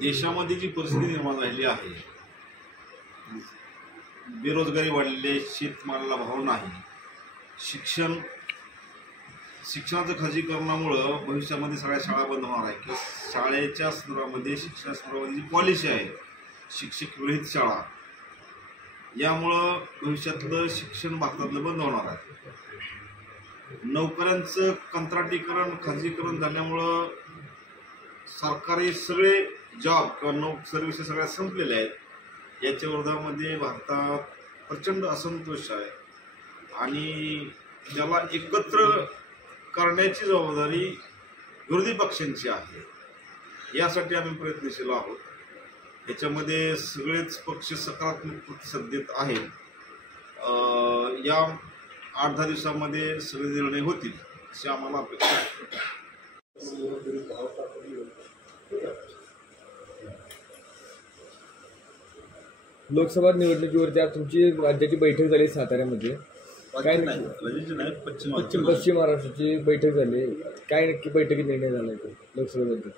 देशामध्ये जी परिस्थिती निर्माण झालेली आहे, बेरोजगारी वाढलेली, शेतमालाला भाव नाही, शिक्षणाचं खाजगीकरणामुळं भविष्यामध्ये सगळ्या शाळा बंद होणार आहे किंवा शाळेच्या संदर्भामध्ये शिक्षणासंदर्भामध्ये जी पॉलिसी आहे शिक्षक विरहित शाळा, यामुळं भविष्यातलं शिक्षण भारतातलं बंद होणार आहे. नोकऱ्यांचं कंत्राटीकरण खाजगीकरण झाल्यामुळं सरकारी सगळे जॉब किंवा सर्व्हिसेस सगळ्या संपलेल्या आहेत. याच्या विरोधामध्ये भारतात प्रचंड असंतोष आहे आणि त्याला एकत्र करण्याची जबाबदारी विरोधी पक्षांची आहे. यासाठी आम्ही प्रयत्नशील आहोत. याच्यामध्ये सगळेच पक्ष सकारात्मक प्रतिसाद देत आहेत. या 8-10 दिवसामध्ये सगळे निर्णय होतील अशी आम्हाला अपेक्षा आहे. लोकसभा निवडणुकीवरती आज तुमची राज्याची बैठक झाली साताऱ्यामध्ये. काय नाही, पश्चिम महाराष्ट्राची बैठक झाली. काय नक्की बैठकीत निर्णय झाला लोकसभेबद्दल?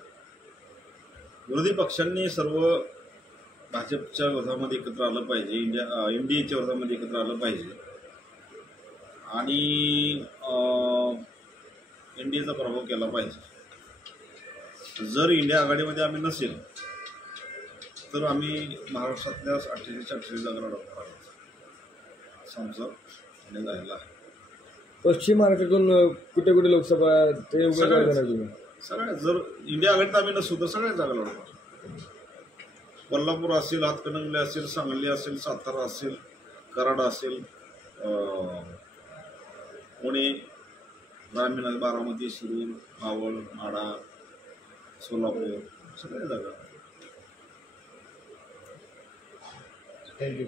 विरोधी पक्षांनी सर्व भाजपच्या विरोधामध्ये एकत्र आलं पाहिजे, इंडियाच्या विरोधामध्ये एकत्र आलं पाहिजे आणि इंडियाचा प्रभाव केला पाहिजे. जर इंडिया आघाडीमध्ये आम्ही नसेल तर आम्ही महाराष्ट्रातल्या 48 जागा लढवणार आहोत. आमचं झालेला आहे. पश्चिम महाराष्ट्रातून कुठे कुठे लोकसभा ते सगळ्या, जर इंडिया आघाडीत आम्ही नसू तर सगळ्या जागा लढवणार. कोल्हापूर असेल, हातकणंगले असेल, सांगली असेल, सातारा असेल, कराड असेल, पुणे, ग्रामीण, बारामती, शिरूर, मावळ, माढा, सोलापूर, सगळ्या जागा. थँक्यू.